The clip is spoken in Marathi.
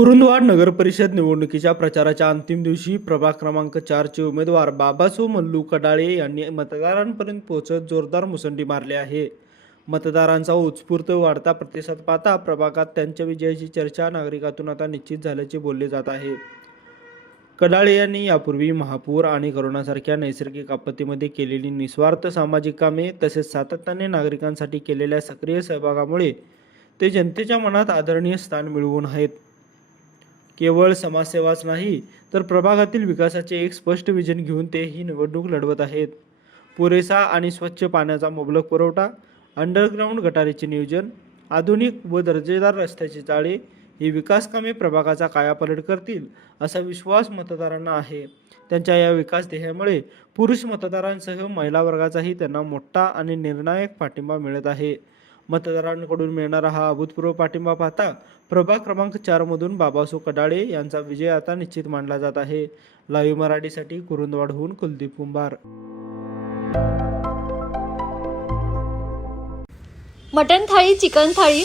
कुरुंदवाड नगरपरिषद निवडणुकीच्या प्रचाराच्या अंतिम दिवशी प्रभाग क्रमांक चारचे उमेदवार बाबासो मल्लू कडाळे यांनी मतदारांपर्यंत पोहोचत जोरदार मुसंडी मारली आहे. मतदारांचा उत्स्फूर्त वाढता प्रतिसाद पाहता प्रभागात त्यांच्या विजयाची चर्चा नागरिकातून आता निश्चित झाल्याचे बोलले जात आहे. कडाळे यांनी यापूर्वी महापूर आणि करोनासारख्या नैसर्गिक आपत्तीमध्ये केलेली निस्वार्थ सामाजिक कामे तसेच सातत्याने नागरिकांसाठी केलेल्या सक्रिय सहभागामुळे ते जनतेच्या मनात आदरणीय स्थान मिळवून आहेत. केवळ समाजसेवाच नाही तर प्रभागातील विकासाचे एक स्पष्ट विजन घेऊन ते ही निवडणूक लढवत आहेत. पुरेसा आणि स्वच्छ पाण्याचा मुबलक पुरवठा अंडरग्राऊंड गटारीचे नियोजन आधुनिक व दर्जेदार रस्त्याची जाळे ही विकासकामे प्रभागाचा कायापलट करतील असा विश्वास मतदारांना आहे. त्यांच्या या विकास ध्येयामुळे पुरुष मतदारांसह महिला वर्गाचाही त्यांना मोठा आणि निर्णायक पाठिंबा मिळत आहे. मतदारांकडून मिळणारा हा अभूतपूर्व पाठिंबा पाहता प्रभाग क्रमांक चारमधून बाबासो कडाळे यांचा विजय आता निश्चित मानला जात आहे. लाईव्ह मराठीसाठी कुरुंदवाडहून कुलदीप कुंभार. मटन थाळी चिकन थाळी